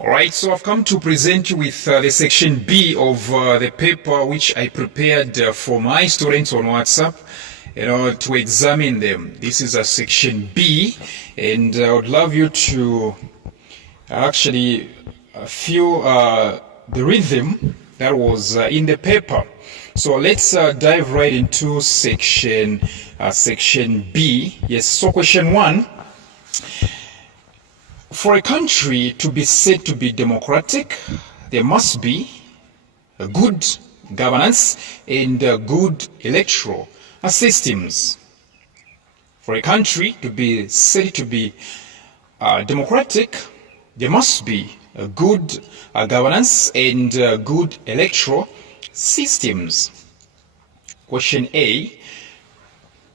Alright, so I've come to present you with the section B of the paper which I prepared for my students on WhatsApp, to examine them. This is a section B, and I would love you to actually feel the rhythm that was in the paper. So let's dive right into section B. Yes, so question 1. For a country to be said to be democratic, there must be a good governance and good electoral systems. For a country to be said to be democratic, there must be a good governance and good electoral systems. Question A: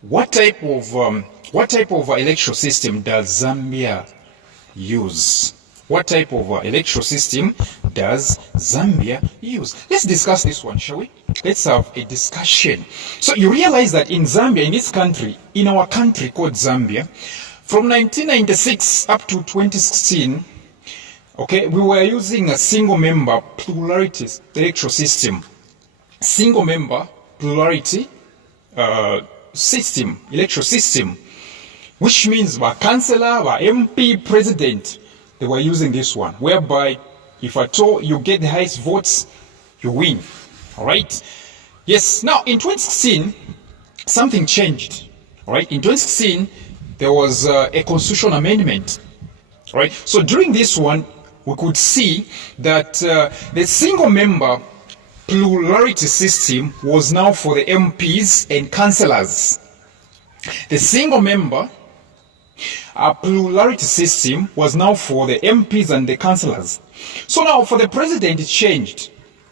What type of electoral system does Zambia use? What type of electoral system does Zambia use? Let's discuss this one, shall we? Let's have a discussion. So you realize that in Zambia, in this country, in our country called Zambia, from 1996 up to 2016, okay, we were using a single member plurality electoral system. Single member plurality system, electoral system, which means our councillor, our MP, president, they were using this one, whereby if at all you get the highest votes, you win. All right? Yes. Now, in 2016, something changed. All right? In 2016, there was a constitutional amendment. All right? So during this one, we could see that the single member plurality system was now for the MPs and councillors. The single member plurality system was now for the MPs and the councillors. So now for the president, it changed.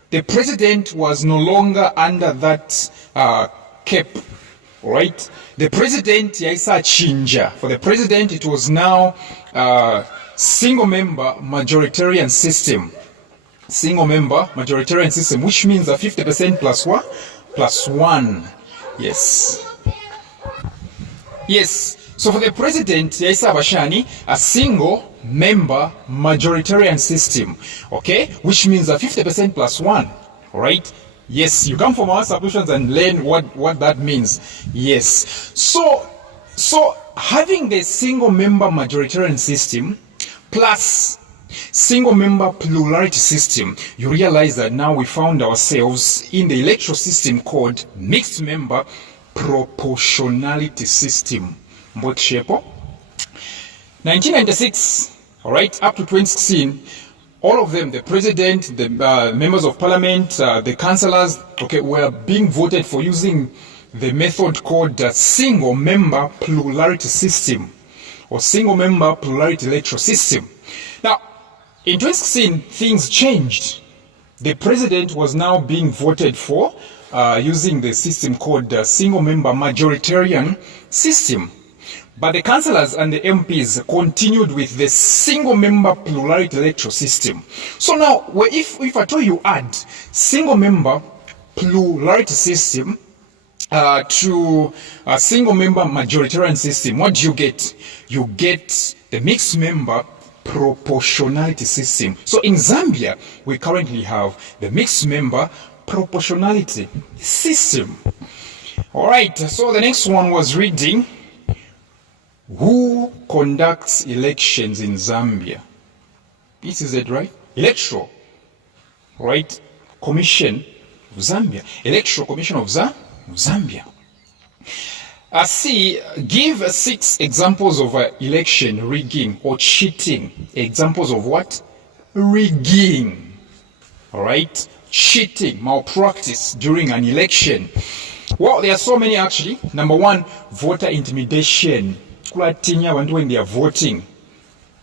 The president was no longer under that cap, right? The president, yaisa chinja. For the president, it was now single member majoritarian system. Single member majoritarian system, which means a 50% plus what? Plus 1. Yes. Yes. So for the president, yaisa bashani, a single member majoritarian system, okay, which means a 50% plus 1, all right? Yes, you come from our solutions and learn what that means. Yes. So having the single member majoritarian system plus single member plurality system, you realize that now we found ourselves in the electoral system called mixed member proportionality system. 1996, all right, up to 2016, all of them, the president, the members of parliament, the councillors, okay, were being voted for using the method called single member plurality system or single member plurality electoral system. Now, in 2016, things changed. The president was now being voted for using the system called single member majoritarian system. But the councillors and the MPs continued with the single member plurality electoral system. So now, if at all you add single member plurality system to a single member majoritarian system, what do you get? You get the mixed member proportionality system. So in Zambia, we currently have the mixed member proportionality system. All right, so the next one was reading: who conducts elections in Zambia? This is it, right? Electoral, right? Commission of Zambia. Electoral Commission of Zambia. C, give 6 examples of election rigging or cheating. Examples of what? Rigging. All right? Cheating, malpractice during an election. Well, there are so many actually. Number 1, voter intimidation. When they are voting.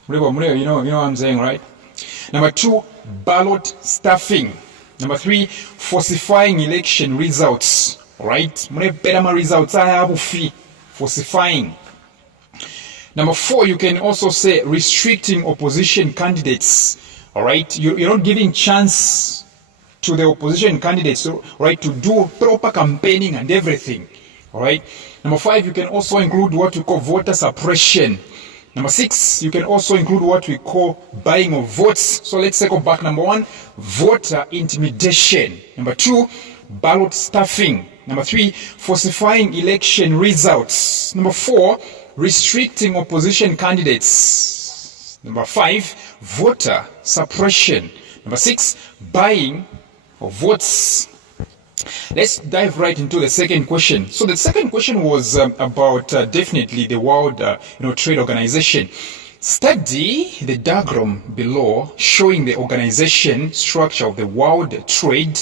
You know what I'm saying, right? Number 2, ballot stuffing. Number 3, falsifying election results. Right? Falsifying. Number 4, you can also say restricting opposition candidates. All right? You're not giving chance to the opposition candidates, right, to do proper campaigning and everything. All right? Number 5, you can also include what we call voter suppression. Number 6, you can also include what we call buying of votes. So let's circle back. Number 1, voter intimidation. Number 2, ballot stuffing. Number 3, falsifying election results. Number 4, restricting opposition candidates. Number 5, voter suppression. Number 6, buying of votes. Let's dive right into the second question. So the second question was about definitely the World Trade Organization. Study the diagram below showing the organization structure of the World Trade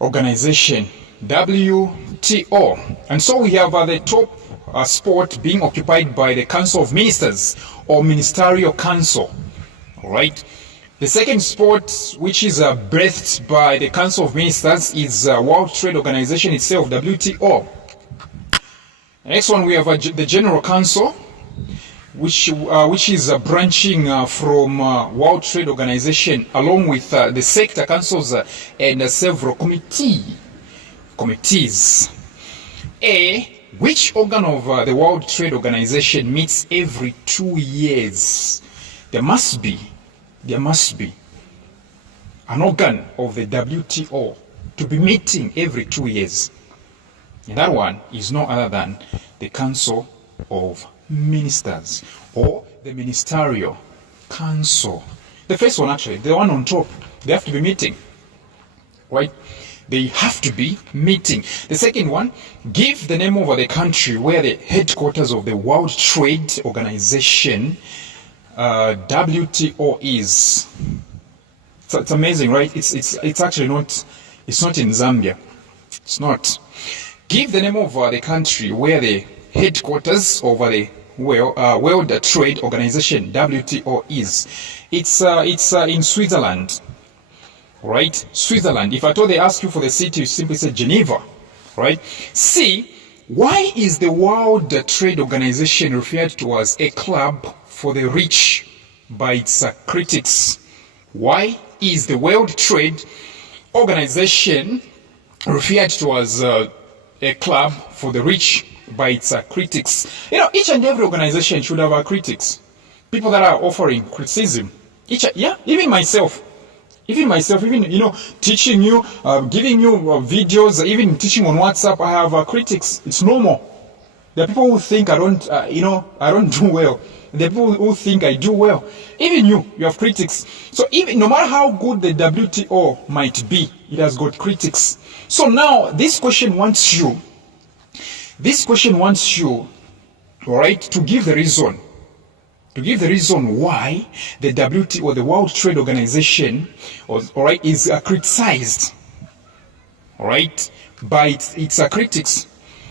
Organization, WTO. And so we have the top spot being occupied by the Council of Ministers or Ministerial Council. All right. The second spot, which is breathed by the Council of Ministers, is World Trade Organization itself, WTO. The next one, we have the General Council, which is branching from World Trade Organization, along with the sector councils and several committees. Which organ of the World Trade Organization meets every 2 years? There must be an organ of the WTO to be meeting every 2 years. And that one is no other than the Council of Ministers or the Ministerial Council. The first one, actually, the one on top, they have to be meeting, right? They have to be meeting. The second one, give the name of the country where the headquarters of the World Trade Organization WTO is. So it's amazing, right? It's actually not. It's not in Zambia. It's not. Give the name of the country where the headquarters of the World Trade Organization WTO is. It's in Switzerland, right? Switzerland. If at all they ask you for the city, you simply say Geneva, right? C. Why is the World Trade Organization referred to as a club for the rich by its critics? Why is the World Trade Organization referred to as a club for the rich by its critics? You know, each and every organization should have critics, people that are offering criticism. Even myself, teaching you, giving you videos, even teaching on WhatsApp, I have critics. It's normal. There are people who think I don't do well. There are people who think I do well. Even you have critics. So even no matter how good the WTO might be, it has got critics. So now this question wants you, all right, to give the reason. To give the reason why the WTO, or the World Trade Organization, all right, is criticized, all right, by its critics.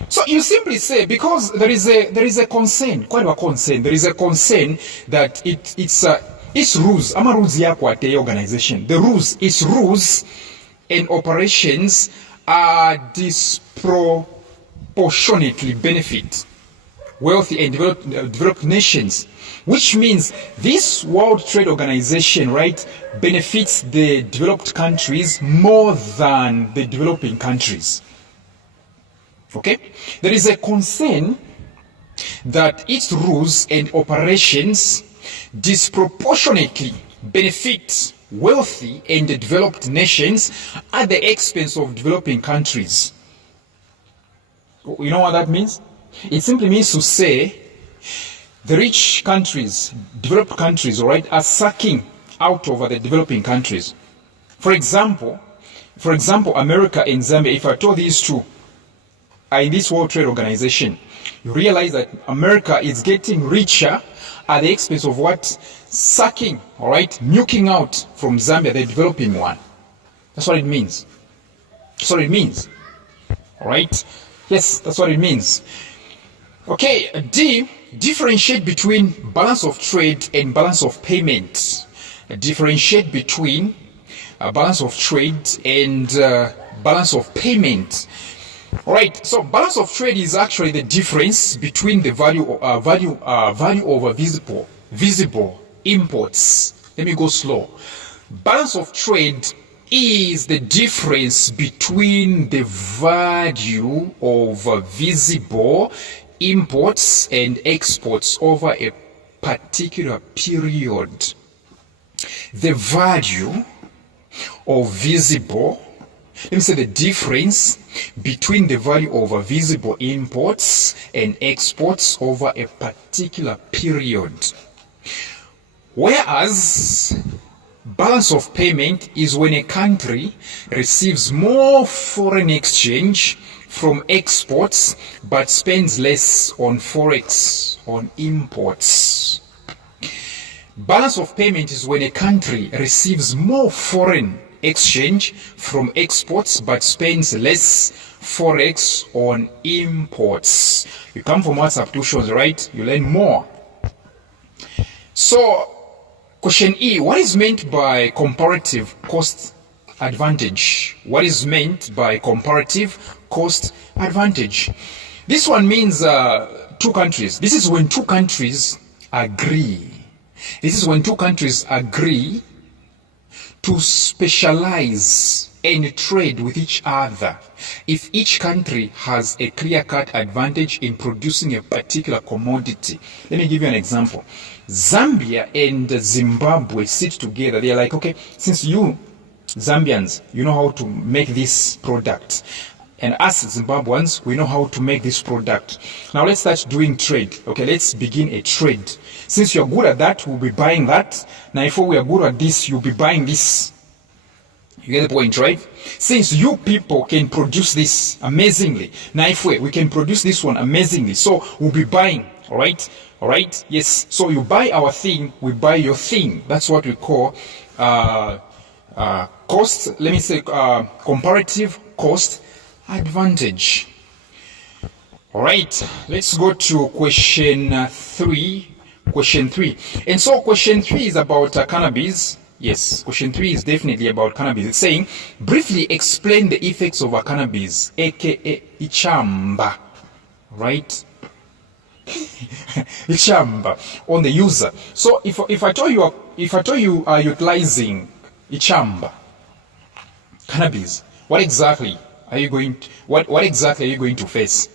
So you simply say, because there is a concern, quite a concern. There is a concern that its rules, rules yakwate organization. The rules and operations are disproportionately benefit wealthy and developed nations, which means this World Trade Organization, right, benefits the developed countries more than the developing countries. Okay? There is a concern that its rules and operations disproportionately benefit wealthy and developed nations at the expense of developing countries. You know what that means? It simply means to say the rich countries, developed countries, all right, are sucking out over the developing countries. For example, America and Zambia, if I told these two are in this World Trade Organization, you realize that America is getting richer at the expense of what? Sucking, all right, nuking out from Zambia, the developing one. That's what it means. That's what it means. All right? Yes, that's what it means. Okay, D, differentiate between balance of trade and balance of payment. Differentiate between balance of trade and balance of payment. All right, so balance of trade is actually the difference between the value over visible imports. Let me go slow. Balance of trade is the difference between the value of visible imports and exports over a particular period. The value of visible, let me say the difference between the value of visible imports and exports over a particular period. Whereas balance of payment is when a country receives more foreign exchange from exports but spends less on forex, on imports. Balance of payment is when a country receives more foreign exchange from exports but spends less forex on imports. You come from WhatsApp tuitions, right? You learn more. So, question E, what is meant by comparative cost advantage? What is meant by comparative cost advantage? This one means two countries. This is when two countries agree. This is when two countries agree to specialize and trade with each other if each country has a clear-cut advantage in producing a particular commodity. Let me give you an example. Zambia and Zimbabwe sit together. They're like, okay, since you Zambians, you know how to make this product, and us Zimbabweans, we know how to make this product. Now let's start doing trade. Okay, let's begin a trade. Since you're good at that, we'll be buying that. Now if we are good at this, you'll be buying this. You get the point, right? Since you people can produce this amazingly, now if we can produce this one amazingly, so we'll be buying, all right? All right? Yes. So you buy our thing, we buy your thing. That's what we call cost, let me say comparative cost advantage. All right, let's go to question 3. Question 3. And so question 3 is about cannabis. Yes, question 3 is definitely about cannabis. It's saying, briefly explain the effects of a cannabis, aka ichamba. Right? Ichamba on the user. So if I told you are utilizing ichamba, cannabis, what exactly are you going to face?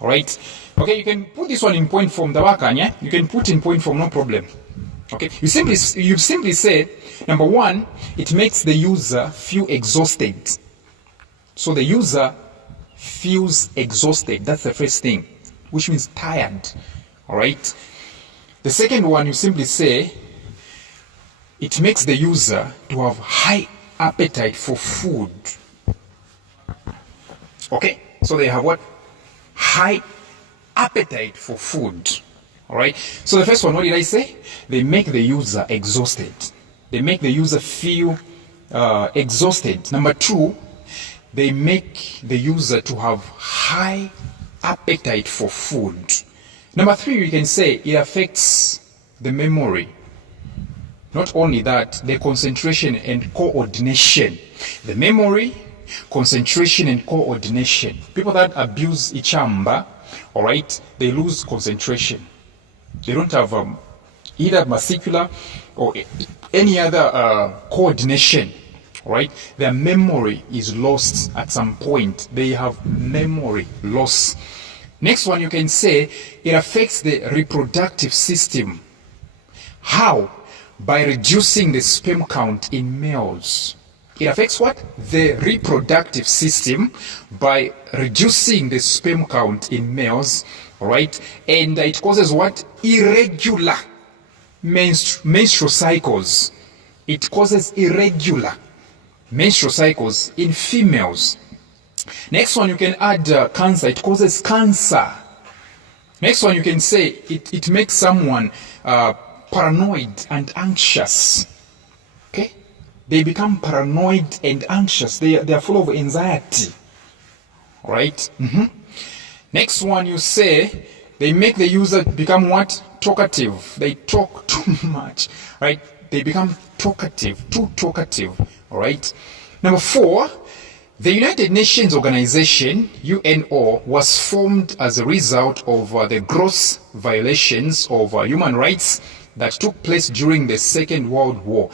All right. Okay, you can put this one in point form, yeah? You can put in point form, no problem. Okay, you simply say, number one, it makes the user feel exhausted. So the user feels exhausted. That's the first thing, which means tired. All right. The second one, you simply say, it makes the user to have high appetite for food. Okay, so they have what? High appetite for food. All right. So the first one, what did I say? They make the user exhausted. They make the user feel exhausted. Number two, they make the user to have high appetite for food. Number three, you can say it affects the memory. Not only that, the concentration and coordination. The memory, concentration and coordination. People that abuse ichamba, all right, they lose concentration. They don't have either muscular or any other coordination, all right? Their memory is lost at some point. They have memory loss. Next one, you can say it affects the reproductive system. How? By reducing the sperm count in males. It affects what? The reproductive system by reducing the sperm count in males, all right? And it causes what? Irregular menstrual cycles. It causes irregular menstrual cycles in females. Next one, you can add cancer. It causes cancer. Next one, you can say it makes someone paranoid and anxious. Okay? They become paranoid and anxious. They are full of anxiety. Right? Next one, you say they make the user become what? Talkative. They talk too much. Right? They become talkative, too talkative. All right? Number 4, the United Nations Organization, UNO, was formed as a result of the gross violations of human rights that took place during the Second World War.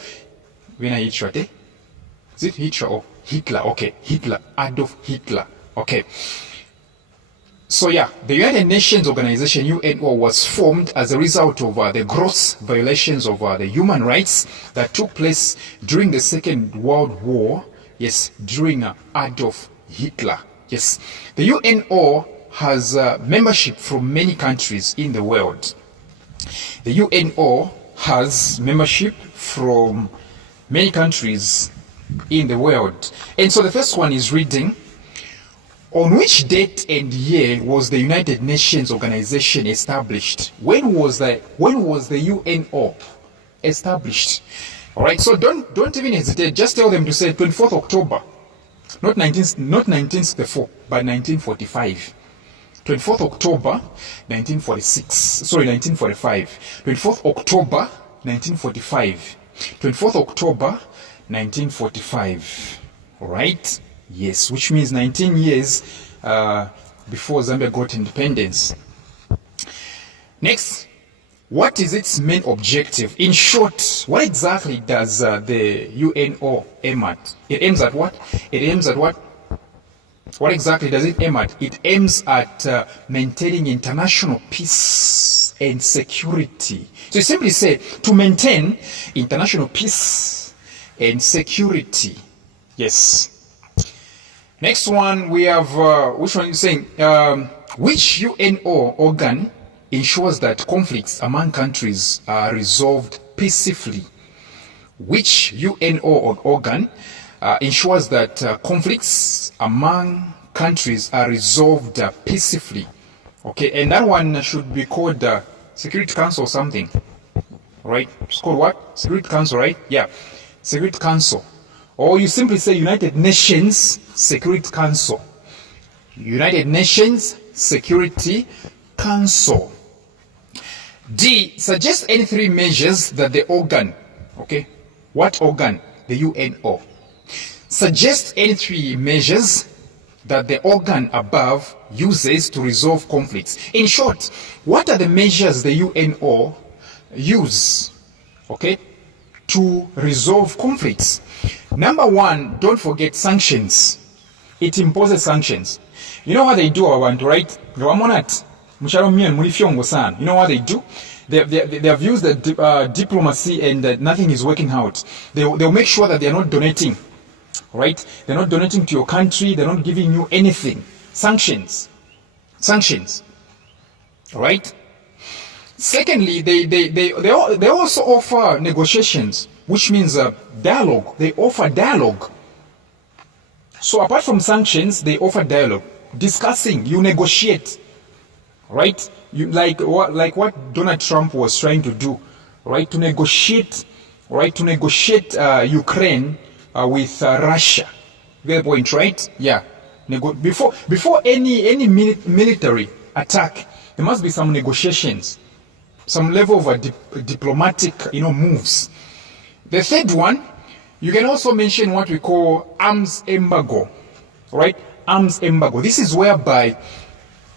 Is it Hitler or Hitler? Okay, Hitler, Adolf Hitler. Okay. So yeah, the United Nations Organization, UNO, was formed as a result of the gross violations of the human rights that took place during the Second World War, yes, during Adolf Hitler. Yes, the UNO has membership from many countries in the world. The UNO has membership from many countries in the world. And so the first one is reading, on which date and year was the United Nations Organization established? When was the UNO established? All right, so don't even hesitate. Just tell them to say 24th October, not 1964, but 1945. 24th October, 1946. Sorry, 1945. 24th October, 1945. 24th October, 1945. All right. Yes, which means 19 years before Zambia got independence. Next, what is its main objective? In short, what exactly does the UNO aim at? It aims at what? It aims at what? What exactly does it aim at? It aims at maintaining international peace and security. So you simply say, to maintain international peace and security. Yes. Next one, we have, which one is saying, which UNO organ ensures that conflicts among countries are resolved peacefully? Which UNO organ ensures that conflicts among countries are resolved peacefully? Okay, and that one should be called Security Council or something, right? It's called what? Security Council, right? Yeah, Security Council. Or you simply say United Nations Security Council. United Nations Security Council. D, suggest any three measures that the organ, okay, what organ? The UNO. Suggest any three measures that the organ above uses to resolve conflicts. In short, what are the measures the UNO use, okay, to resolve conflicts? Number one, don't forget sanctions. It imposes sanctions. You know what they do, abantu, right? You know what they do? They have used the diplomacy and nothing is working out. They'll make sure that they're not donating, right? They're not donating to your country. They're not giving you anything. Sanctions. Sanctions. Right? Secondly, they also offer negotiations, which means dialogue. They offer dialogue. So apart from sanctions, they offer dialogue. Discussing, you negotiate. Right? You, like what Donald Trump was trying to do, right? To negotiate, right? To negotiate Ukraine with Russia. Get the point, right? Yeah. Before any military attack, there must be some negotiations, some level of diplomatic, moves. The third one, you can also mention what we call arms embargo, right? Arms embargo. This is whereby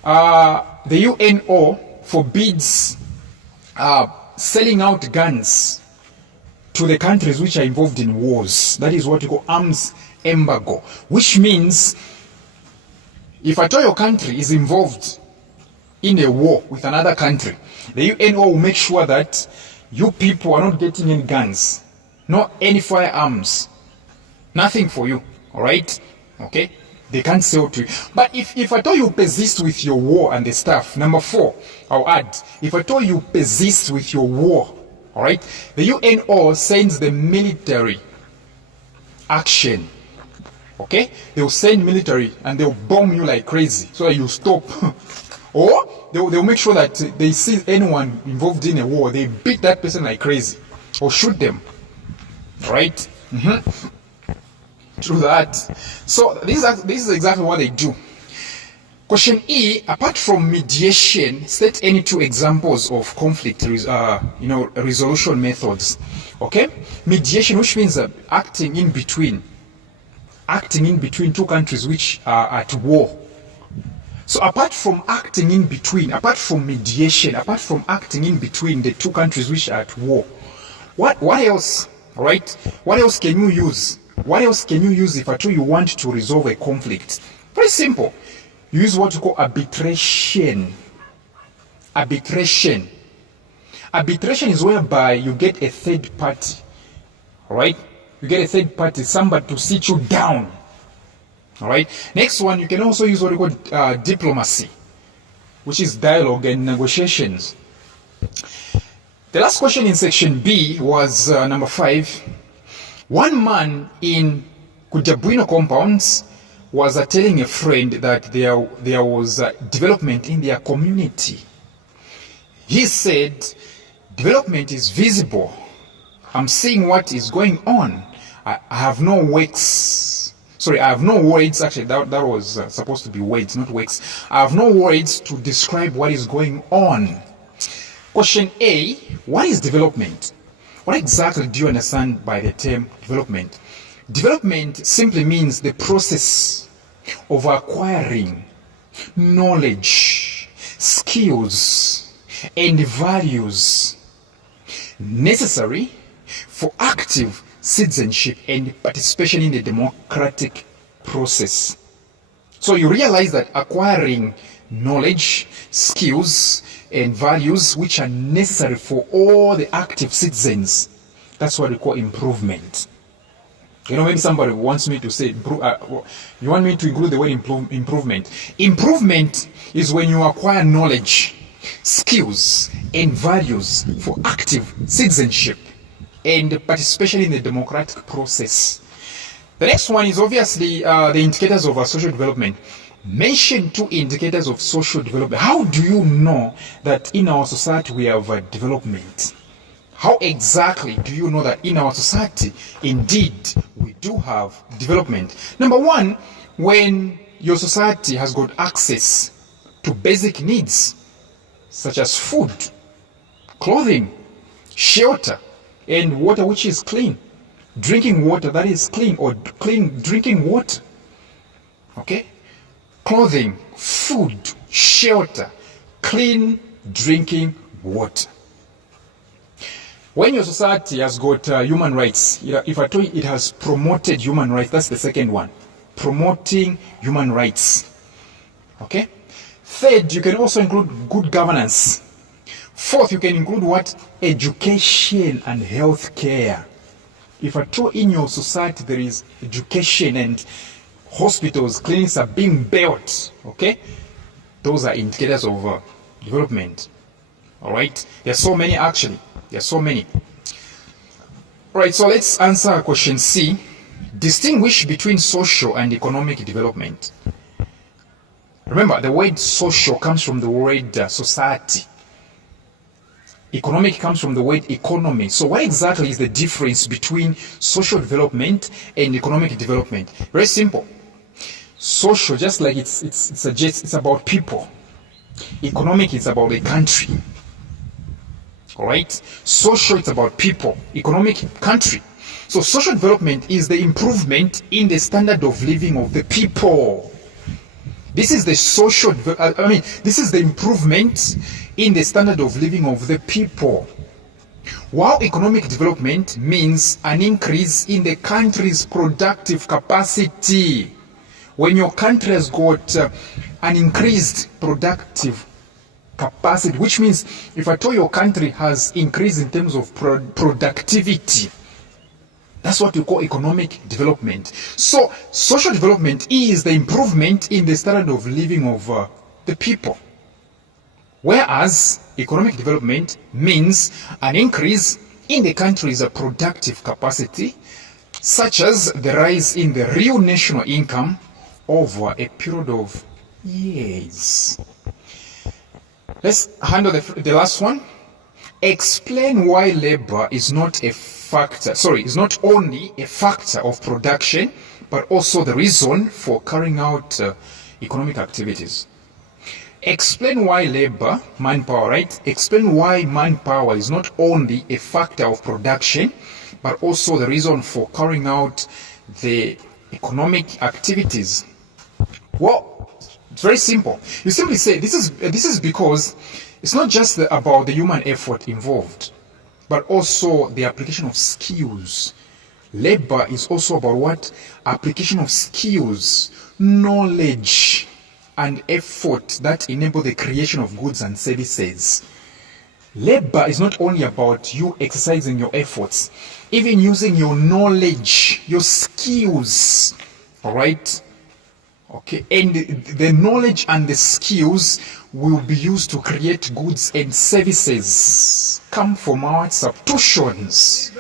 the UNO forbids selling out guns to the countries which are involved in wars. That is what we call arms embargo, which means if at all your country is involved in a war with another country, the UNO will make sure that you people are not getting any guns, not any firearms, nothing for you, all right? Okay? They can't sell to you. But if at all you persist with your war and the stuff, number 4, I'll add, if at all you persist with your war, all right, the UNO sends the military action. Okay? They'll send military and they'll bomb you like crazy so that you stop. Or they'll make sure that they see anyone involved in a war, they beat that person like crazy or shoot them. All right? Mm-hmm. Through that. So this is exactly what they do. Question E, apart from mediation, state any 2 examples of conflict resolution methods. Okay? Mediation, which means acting in between 2 countries which are at war. So apart from acting in between, apart from mediation, apart from acting in between the 2 countries which are at war, what else, right? What else can you use? What else can you use if at all you want to resolve a conflict? Very simple. You use what you call arbitration. Arbitration. Arbitration is whereby you get a third party. All right? You get a third party, somebody to sit you down. All right? Next one, you can also use what you call diplomacy, which is dialogue and negotiations. The last question in section B was number 5. One man in Kujabuino compounds was telling a friend that there was development in their community. He said, development is visible. I'm seeing what is going on. I have no works. Sorry, I have no words. Actually, that was supposed to be words, not works. I have no words to describe what is going on. Question A, what is development? What exactly do you understand by the term development? Development simply means the process of acquiring knowledge, skills, and values necessary for active citizenship and participation in the democratic process. So you realize that acquiring knowledge, skills, and values which are necessary for all the active citizens, that's what we call improvement. You know, maybe somebody wants me to say, you want me to include the word improvement. Improvement is when you acquire knowledge, skills, and values for active citizenship and participation in the democratic process. The next one is obviously the indicators of social development. Mention 2 indicators of social development. How do you know that in our society we have development? How exactly do you know that in our society, indeed, we do have development? Number 1, when your society has got access to basic needs, such as food, clothing, shelter, and water which is clean. Drinking water that is clean, or clean drinking water. Okay? Clothing, food, shelter, clean drinking water. When your society has got human rights, if I told you it has promoted human rights, that's the second one. Promoting human rights. Okay? Third, you can also include good governance. Fourth, you can include what? Education and health care. If at all in your society there is education and hospitals, clinics are being built, okay? Those are indicators of development. All right? There are so many actually. There are so many. All right, so let's answer question C. Distinguish between social and economic development. Remember, the word social comes from the word society. Economic comes from the word economy. So what exactly is the difference between social development and economic development? Very simple. Social, just like it suggests, it's about people. Economic is about a country. All right? Social, it's about people. Economic, country. So social development is the improvement in the standard of living of the people. This is the social, this is the improvement in the standard of living of the people. While economic development means an increase in the country's productive capacity. When your country has got an increased productive capacity, which means if at all your country has increased in terms of productivity, that's what we call economic development. So social development is the improvement in the standard of living of the people. Whereas economic development means an increase in the country's productive capacity, such as the rise in the real national income over a period of years. Let's handle the last one. Explain why labor is not a factor, is not only a factor of production, but also the reason for carrying out economic activities. Explain why labor, manpower, right? Explain why manpower is not only a factor of production, but also the reason for carrying out the economic activities. Well, it's very simple. You simply say this is because it's not just about the human effort involved, but also the application of skills. Labor is also about what? Application of skills, knowledge, and effort that enable the creation of goods and services. Labor is not only about you exercising your efforts, even using your knowledge, your skills, all right? Okay, and the knowledge and the skills will be used to create goods and services come from our substitutions.